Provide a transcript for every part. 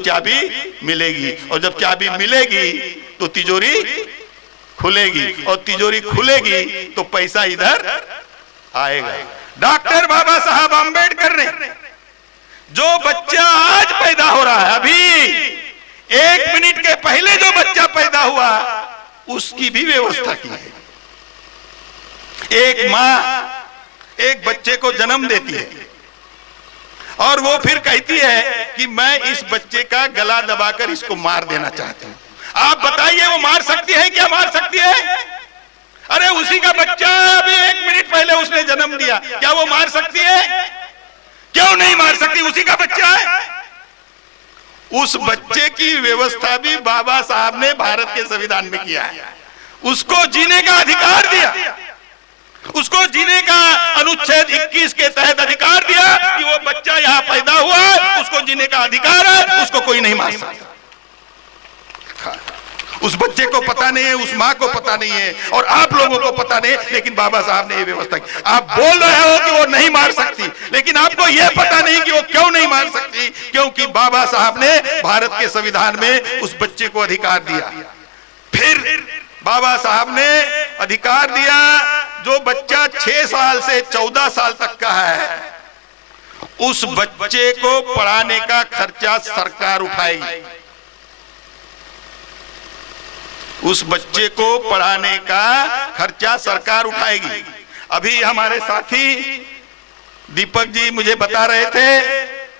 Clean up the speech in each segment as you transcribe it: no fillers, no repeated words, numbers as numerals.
चाबी मिलेगी, और जब चाबी मिलेगी तो तिजोरी खुलेगी, और तिजोरी खुलेगी तो पैसा इधर आएगा। डॉक्टर बाबा साहब आंबेडकर ने जो बच्चा आज पैदा हो रहा है, अभी 1 मिनट के पहले जो बच्चा पैदा हुआ, उसकी भी व्यवस्था की है। एक मां एक बच्चे को जन्म देती है और वो फिर कहती है कि मैं इस बच्चे का गला दबाकर इसको मार देना चाहती हूं। आप बताइए वो मार सकती है? क्या मार सकती है? अरे उसी का बच्चा अभी 1 मिनट पहले उसने जन्म दिया, क्या वो मार सकती है? क्यों नहीं मार सकती? उसी का बच्चा है। उस बच्चे की व्यवस्था भी बाबा साहब ने भारत के संविधान में किया है। उसको जीने का अधिकार दिया, उसको जीने का अनुच्छेद 21 के तहत अधिकार दिया कि वो बच्चा यहां पैदा हुआ है, उसको जीने का अधिकार है, उसको कोई नहीं मार सकता। उस बच्चे को पता नहीं है, उस मां को पता नहीं है, और आप लोगों को पता नहीं, लेकिन बाबा साहब ने ये व्यवस्था की। आप बोल रहे हो कि वो नहीं मार सकती, लेकिन आपको यह पता नहीं कि वो क्यों नहीं मार सकती, क्योंकि बाबा साहब ने भारत के संविधान में उस बच्चे को अधिकार दिया। फिर बाबा साहब ने अधिकार दिया, जो बच्चा 6 साल से 14 साल तक का है, उस बच्चे को पढ़ाने का खर्चा सरकार उठाएगी। उस बच्चे को पढ़ाने का खर्चा सरकार उठाएगी। अभी हमारे साथी दीपक जी मुझे बता रहे थे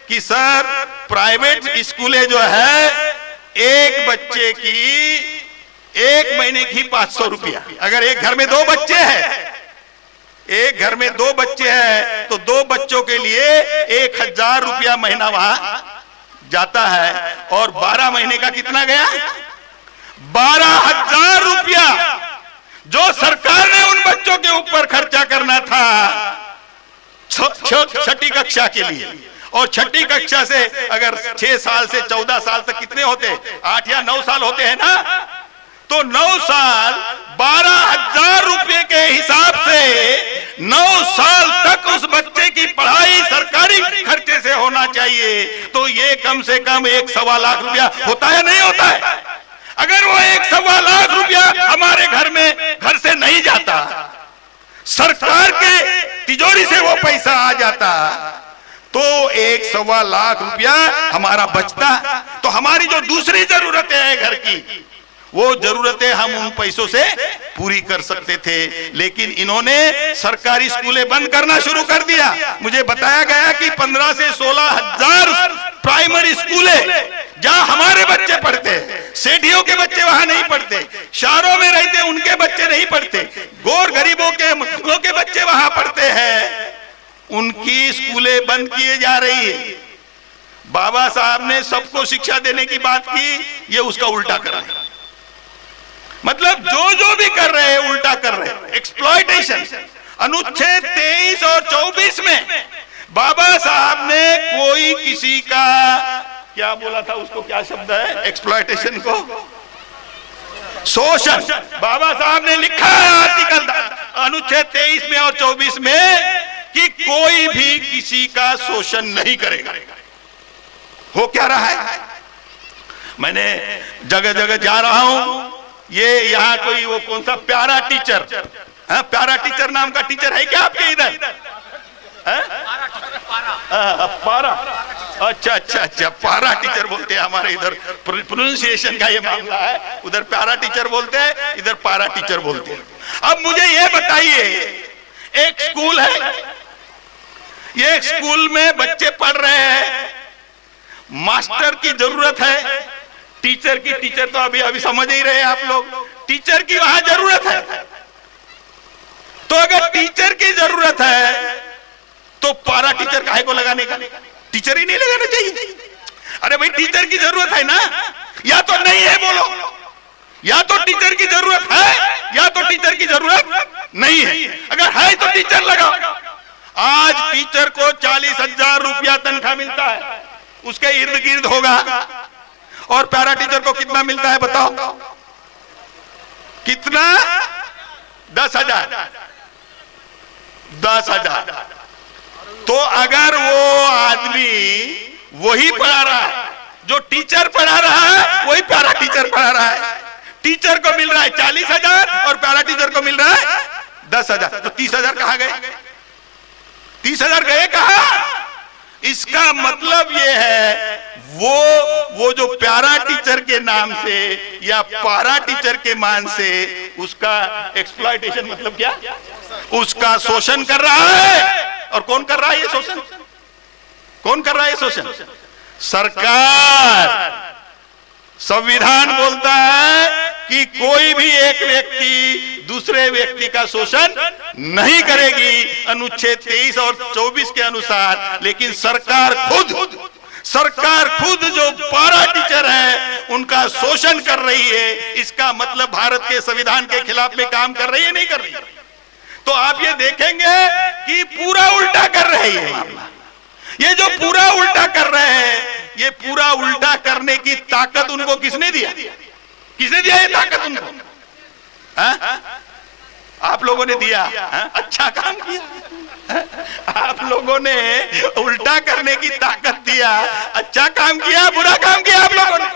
कि सर प्राइवेट स्कूलें जो है, एक बच्चे की 1 महीने की 500 रुपया। अगर एक घर में 2 बच्चे हैं, एक घर में 2 बच्चे हैं, तो 2 बच्चों के लिए 1000 रुपया महीना वहां जाता है, और 12 महीने का कितना गया? 12,000 रुपया जो सरकार ने उन बच्चों के ऊपर खर्चा करना था 6ठी कक्षा के लिए। और 6ठी कक्षा से अगर 6 साल से 14 साल तक कितने होते? 8 या 9 साल होते हैं ना? तो 9 साल 12,000 रुपए के हिसाब से 9 साल तक उस बच्चे की पढ़ाई सरकारी खर्चे से होना चाहिए। तो ये कम से कम 1.25 लाख रुपया होता है, नहीं होता है? अगर वो 1.25 लाख रुपया हमारे घर से नहीं जाता, सरकार के तिजोरी से वो पैसा आ जाता, तो 1.25 लाख रुपया हमारा बचता। तो हमारी जो दूसरी जरूरतें हैं घर की, वो जरूरतें हम उन पैसों से पूरी कर सकते थे। लेकिन इन्होंने सरकारी स्कूलें बंद करना शुरू कर दिया। मुझे बताया गया कि 15 से 16,000 प्राइमरी स्कूलें जहां हमारे बच्चे पढ़ते, सेठियों के बच्चे वहां नहीं पढ़ते, शहरों में रहते उनके बच्चे नहीं पढ़ते, गोर गरीबों के बच्चे वहां पढ़ते हैं, उनकी स्कूलें बंद किए जा रही है। बाबा साहब ने सबको शिक्षा देने की बात की, ये उसका उल्टा कर रहे हैं। मतलब जो भी कर रहे हैं उल्टा कर रहे हैं। एक्सप्लॉयटेशन। अनुच्छेद 23 और 24 में बाबा साहब ने कोई किसी का क्या बोला था, उसको क्या शब्द है एक्सप्लॉयटेशन को? शोषण। बाबा साहब ने लिखा है आर्टिकल अनुच्छेद 23 में और 24 में कि कोई भी किसी का शोषण नहीं करेगा। हो क्या रहा है? मैंने जगह जगह जा रहा हूं, ये यहाँ कोई वो कौन सा प्यारा टीचर, प्यारा टीचर नाम का टीचर है क्या आपके इधर? पारा। अच्छा, पारा टीचर बोलते हैं हमारे इधर। प्रोनाउंसिएशन का ये मामला है, उधर प्यारा टीचर बोलते हैं, इधर पारा टीचर बोलते हैं। अब मुझे ये बताइए, एक स्कूल है, ये स्कूल में बच्चे पढ़ रहे हैं, मास्टर की जरूरत है, टीचर तो अभी समझ ही रहे आप लोग, टीचर की वहां जरूरत है। तो अगर टीचर की जरूरत है तो पारा टीचर काहे को लगाने का? टीचर ही नहीं लगाना चाहिए। अरे भाई टीचर की जरूरत है ना, या तो नहीं है बोलो, या तो टीचर की जरूरत है या तो टीचर की जरूरत नहीं है। अगर है तो टीचर लगाओ। आज टीचर को 40,000 रुपया तनख्वाह मिलता है, उसके इर्द गिर्द होगा। और पैरा टीचर को कितना मिलता है बताओ? कितना? 10,000। 10,000। तो अगर वो आदमी वही पढ़ा रहा है जो टीचर पढ़ा रहा है वही पैरा टीचर पढ़ा रहा है। टीचर को मिल रहा है 40,000 और पैरा टीचर को मिल रहा है 10,000, तो 30,000 कहां गए? 30,000 गए कहां? इसका मतलब ये है वो जो प्यारा टीचर के नाम से या पारा टीचर के मान से उसका एक्सप्लॉयटेशन, मतलब क्या, उसका शोषण कर रहा है। और कौन कर रहा है ये शोषण? कौन कर रहा है ये शोषण? सरकार। संविधान बोलता है कि कोई भी एक व्यक्ति दूसरे व्यक्ति का शोषण नहीं करेगी, अनुच्छेद 23 और 24 के अनुसार। लेकिन सरकार खुद जो पारा टीचर है उनका शोषण कर रही है। इसका मतलब भारत के संविधान के खिलाफ में काम कर रही है, नहीं कर रही है? तो आप ये देखेंगे कि पूरा उल्टा कर रही है मामला। ये जो पूरा उल्टा कर रहे हैं, ये पूरा उल्टा करने की ताकत उनको किसने दिया? किसने दिया ये ताकत उनको? आप लोगों ने दिया। अच्छा काम किया, आप लोगों ने उल्टा करने की ताकत दिया। अच्छा काम किया, बुरा काम किया? आप लोगों ने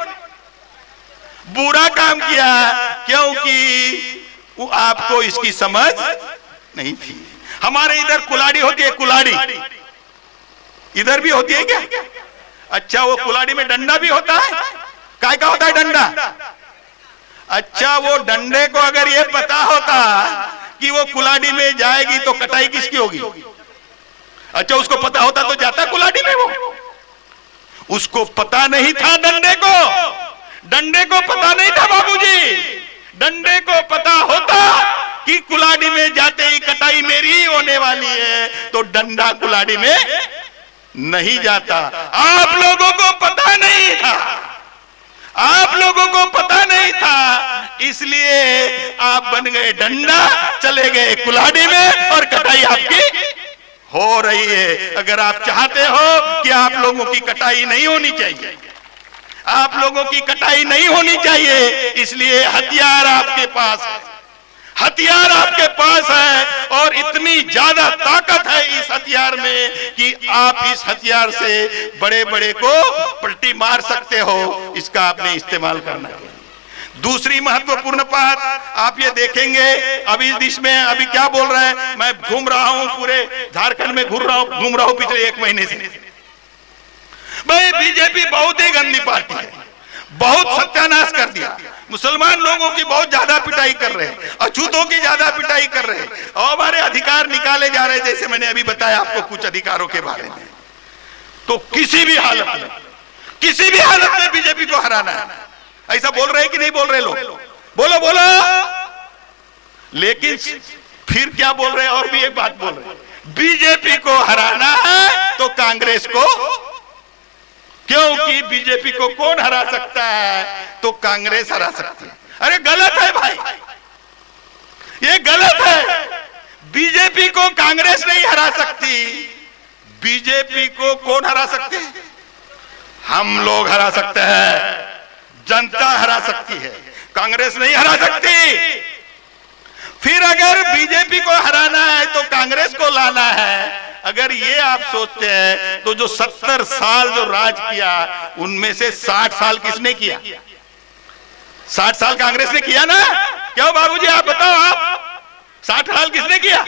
बुरा काम किया, क्योंकि आपको इसकी समझ नहीं थी। हमारे इधर कुलाड़ी होती है, कुलाड़ी इधर भी होती है क्या? अच्छा, वो कुलाड़ी में डंडा भी होता है? काय का होता है डंडा? अच्छा, वो डंडे को अगर ये पता होता कि वो कुलाड़ी में जाएगी तो कटाई किसकी होगी? अच्छा, उसको पता होता तो जाता कुलाड़ी में? वो उसको पता नहीं था, डंडे को पता नहीं था बाबूजी। डंडे को पता होता कि कुलाड़ी में जाते ही कटाई मेरी ही होने वाली है, तो डंडा कुलाड़ी में नहीं जाता। आप लोगों को पता नहीं था, आप लोगों को पता नहीं था, इसलिए आप बन गए डंडा, चले गए कुल्हाड़ी में और कटाई आपकी हो रही है। अगर आप चाहते हो कि आप लोगों की कटाई नहीं होनी चाहिए, आप लोगों की कटाई नहीं होनी चाहिए, इसलिए हथियार आपके पास है, हथियार आपके पास है। और इतनी ज्यादा ताकत है इस हथियार में कि आप इस हथियार से बड़े बड़े को पलटी मार सकते हो। इसका आपने इस्तेमाल करना है। दूसरी महत्वपूर्ण बात आप ये देखेंगे, अभी इस देश में अभी क्या बोल रहा है, मैं घूम रहा हूं, पूरे झारखंड में घूम रहा हूं पिछले 1 महीने से। भाई बीजेपी बहुत ही गंदी पार्टी है, बहुत सत्यानाश कर दिया। मुसलमान लोगों की बहुत ज्यादा पिटाई कर रहे हैं, अछूतों की ज्यादा पिटाई कर रहे हैं, और हमारे अधिकार निकाले जा रहे हैं, जैसे मैंने अभी बताया आपको कुछ अधिकारों के बारे में। तो किसी भी हालत में बीजेपी को हराना है, ऐसा बोल रहे हैं कि नहीं बोल रहे लोग? बोलो। लेकिन फिर क्या बोल रहे हैं? और भी एक बात बोल रहे हैं, बीजेपी को हराना है तो कांग्रेस को, क्योंकि बीजेपी को कौन हरा सकता है? तो कांग्रेस हरा सकती है। अरे गलत है भाई, ये गलत है। बीजेपी को कांग्रेस नहीं हरा सकती, बीजेपी को कौन हरा सकती है? हम लोग हरा सकते हैं, जनता हरा सकती है, कांग्रेस नहीं हरा सकती। फिर अगर बीजेपी को हराना है तो कांग्रेस को लाना है, अगर ये आप सोचते हैं तो जो 70 साल जो राज किया उनमें से 60 साल किसने किया? 60 साल कांग्रेस ने किया ना? क्यों बाबूजी आप बताओ, आप 60 साल किसने किया?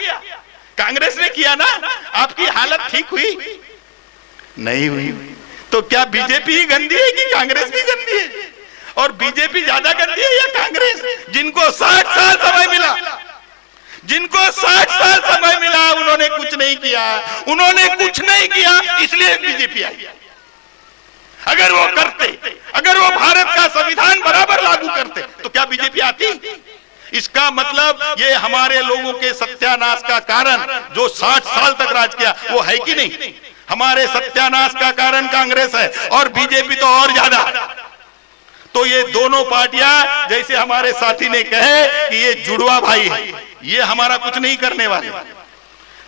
कांग्रेस ने किया ना? आपकी हालत ठीक हुई? नहीं हुई। तो क्या बीजेपी ही गंदी है कि कांग्रेस भी गंदी है? और बीजेपी ज्यादा गंदी है या कांग्रेस? जिनको 60 साल समय मिला, जिनको 60 साल समय मिला, उन्होंने कुछ नहीं किया, इसलिए बीजेपी आई। अगर वो करते, अगर वो भारत का संविधान बराबर लागू करते तो क्या बीजेपी आती? इसका मतलब ये हमारे लोगों के सत्यानाश का कारण जो 60 साल तक राज किया वो है कि नहीं? हमारे सत्यानाश का कारण कांग्रेस है और बीजेपी तो और ज्यादा। तो ये दोनों पार्टियां, जैसे हमारे साथी ने कहे कि ये जुड़वा भाई है, ये हमारा कुछ नहीं करने वाले।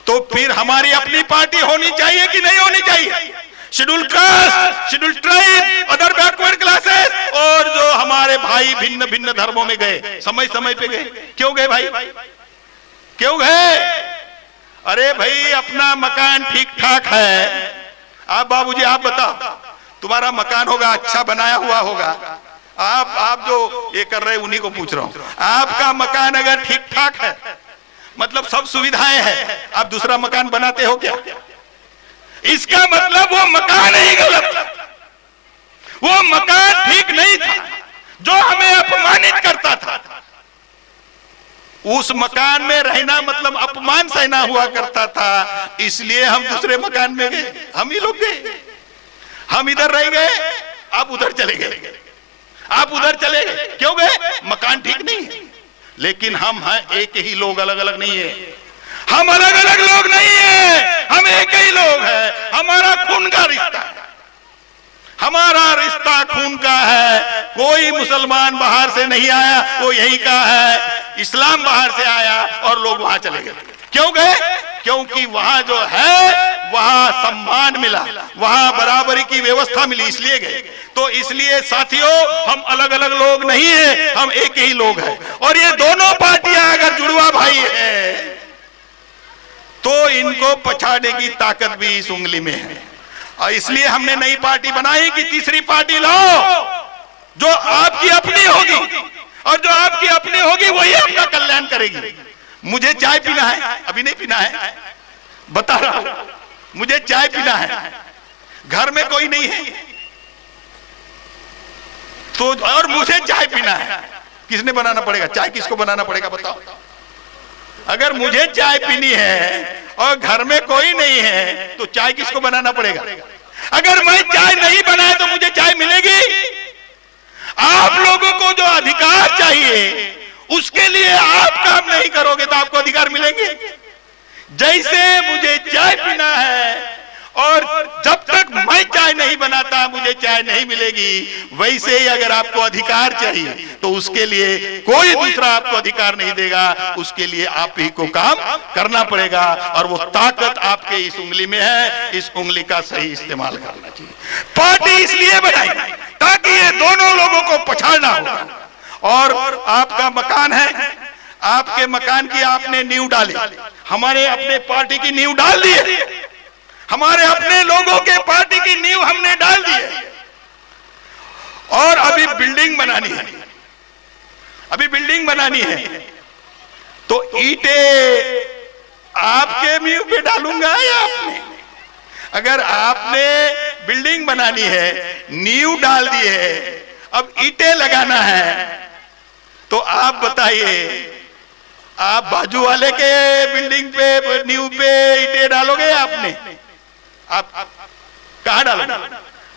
तो फिर हमारी अपनी पार्टी होनी चाहिए कि नहीं होनी चाहिए? Schedule caste, schedule tribe, other backward classes, और जो हमारे भाई भिन्न भिन्न धर्मों में गए, समय समय पे गए। क्यों गए भाई? क्यों गए? अरे भाई अपना मकान ठीक ठाक है, आप बाबूजी आप बताओ, तुम्हारा मकान होगा, अच्छा बनाया हुआ होगा। आप जो ये कर रहे उन्हीं को पूछ रहा हूं। आपका मकान अगर ठीक ठाक है, मतलब सब सुविधाएं हैं, आप दूसरा मकान बनाते हो क्या? इसका मतलब वो मकान ही गलत था, वो मकान ठीक नहीं था, जो हमें अपमानित करता था। उस मकान में रहना मतलब अपमान सहना हुआ करता था, इसलिए हम दूसरे मकान में गए। हम ही लोग गए, हम इधर रह गए, आप उधर चले गए, आप उधर चले गए। क्यों गए? मकान ठीक नहीं है। लेकिन हम हैं एक ही लोग, अलग अलग नहीं है। हम अलग अलग लोग नहीं है, हम एक ही लोग हैं। हमारा खून का रिश्ता है, हमारा रिश्ता खून का है। कोई मुसलमान बाहर से नहीं आया, वो यही का है। इस्लाम बाहर से आया और लोग वहां चले गए। क्यों गए? क्योंकि वहां जो है वहां सम्मान मिला, वहां बराबरी की व्यवस्था मिली, इसलिए गए। तो इसलिए साथियों, हम अलग अलग लोग नहीं है, हम एक ही लोग हैं। और ये दोनों पार्टियां अगर जुड़वा भाई है तो इनको पछाड़ने की ताकत भी इस उंगली में है। और इसलिए हमने नई पार्टी बनाई कि तीसरी पार्टी लाओ जो आपकी अपनी होगी, और जो आपकी अपनी होगी वही आपका कल्याण करेगी। मुझे चाय पीना है, अभी नहीं पीना है, बता रहा हूं, मुझे चाय पीना है, घर में कोई नहीं है तो, और मुझे चाय पीना है, किसने बनाना पड़ेगा? चाय किसको बनाना पड़ेगा बताओ? अगर मुझे चाय पीनी है और घर में कोई नहीं है तो चाय किसको बनाना पड़ेगा? अगर मैं चाय नहीं बनाए तो मुझे चाय मिलेगी? आप लोगों को जो अधिकार चाहिए उसके लिए आप काम नहीं करोगे तो आपको अधिकार मिलेंगे? जैसे मुझे चाय पीना है और जब तक मैं चाय नहीं बनाता मुझे चाय नहीं मिलेगी, वैसे ही अगर आपको अधिकार चाहिए तो उसके लिए कोई दूसरा आपको अधिकार नहीं देगा, उसके लिए आप ही को काम करना पड़ेगा। और वो ताकत आपके इस उंगली में है, इस उंगली का सही इस्तेमाल करना चाहिए। पार्टी इसलिए बनाई ताकि ये दोनों लोगों को पछाड़ना होगा। और आपका मकान है, आपके मकान की आपने नींव डाली, हमारे अपने पार्टी की नींव डाल दी है, हमारे अपने लोगों के पार्टी की नींव हमने डाल दी है। और अभी बिल्डिंग बनानी है, अभी बिल्डिंग बनानी है तो ईंटें आपके नींव पे डालूंगा या आपने? अगर आपने बिल्डिंग बनानी है, नींव डाल दी है, अब ईंटें लगाना है तो आप बताइए, आप बाजू वाले के बिल्डिंग पे नींव पे ईंटें डालोगे? आपने आप कहां डालोगे?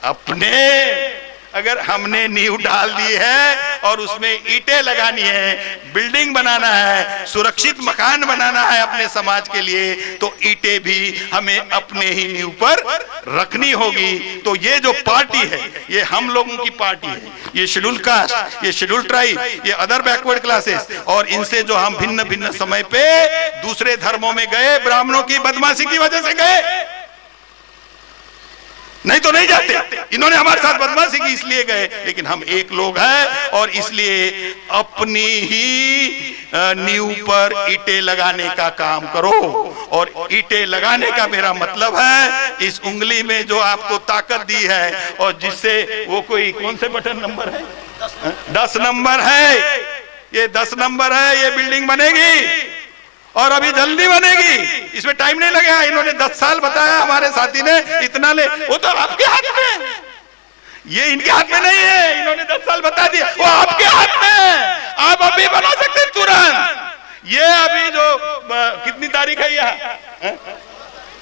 अपने। अगर हमने नींव डाल दी है और उसमें ईंटें लगानी है, बिल्डिंग बनाना है, सुरक्षित मकान बनाना है अपने समाज के लिए, तो ईंटें भी हमें अपने ही नींव पर रखनी होगी। तो ये जो पार्टी है ये हम लोगों की पार्टी है, ये शेड्यूल कास्ट, ये शेड्यूल ट्राइब, ये अदर बैकवर्ड क्लासेस, और इनसे जो हम भिन्न भिन्न समय पे दूसरे धर्मों में गए, ब्राह्मणों की बदमाशी की वजह से गए, नहीं तो नहीं जाते। इन्होंने हमारे साथ बदमाशी की इसलिए गए, लेकिन हम एक लोग हैं और इसलिए अपनी ही नींव पर ईंटें लगाने का काम करो। और ईंटें लगाने का मेरा मतलब है इस उंगली में जो आपको ताकत दी है, और जिससे वो कोई कौन से बटन नंबर है, 10 नंबर है, ये 10 नंबर है, ये बिल्डिंग बनेगी और अभी जल्दी बनेगी, इसमें टाइम नहीं लगेगा। इन्होंने 10 साल बताया, हमारे साथी ने इतना ले, वो तो आपके हाथ में, ये इनके हाथ में नहीं है। इन्होंने 10 साल बता दिया, वो आपके हाथ में है, आप अभी बना सकते हैं तुरंत। ये अभी जो कितनी तारीख है यहाँ,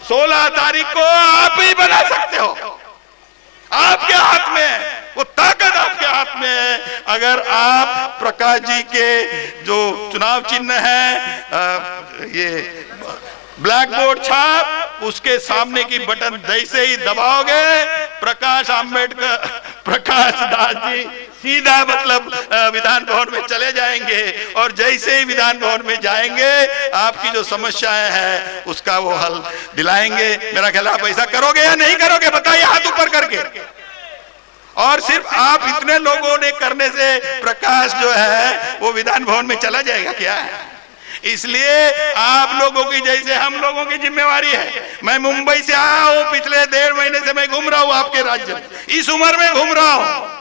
16 तारीख को आप ही बना सकते हो, आपके हाथ में, वो ताकत आपके हाथ में है। अगर आप प्रकाश जी के जो चुनाव चिन्ह है, ये ब्लैक बोर्ड छाप, उसके सामने की बटन जैसे ही दबाओगे, प्रकाश आंबेडकर, प्रकाश दास जी सीधा मतलब विधान भवन में चले जाएंगे, और जैसे ही विधान भवन में जाएंगे आपकी जो समस्याएं हैं उसका वो हल दिलाएंगे। मेरा ख्याल आप ऐसा करोगे या नहीं करोगे? बताइए हाथ ऊपर करके। और सिर्फ आप इतने लोगों ने करने से प्रकाश जो है वो विधान भवन में चला जाएगा क्या? इसलिए आप लोगों की जैसे हम लोगों की जिम्मेवारी है। मैं मुंबई से आया हूं, पिछले 1.5 महीने से मैं घूम रहा हूं आपके राज्य में, इस उम्र में घूम रहा हूं।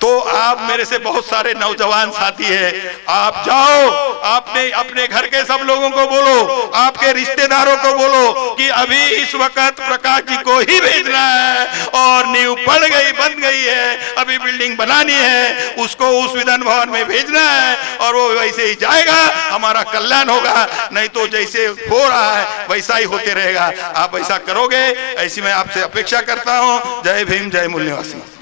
तो आप मेरे से बहुत सारे नौजवान साथी हैं, आप जाओ, आपने अपने घर के सब लोगों को बोलो, आपके रिश्तेदारों को बोलो कि अभी इस वक्त प्रकाश जी को ही भेजना है, और नींव पड़ गई, बन गई है, अभी बिल्डिंग बनानी है, उसको उस विधान भवन में भेजना है, और वो वैसे ही जाएगा, हमारा कल्याण होगा। नहीं तो जैसे हो रहा है वैसा ही होते रहेगा। आप ऐसा करोगे, ऐसी मैं आपसे अपेक्षा करता हूं। जय भीम, जय मूल्यवासी।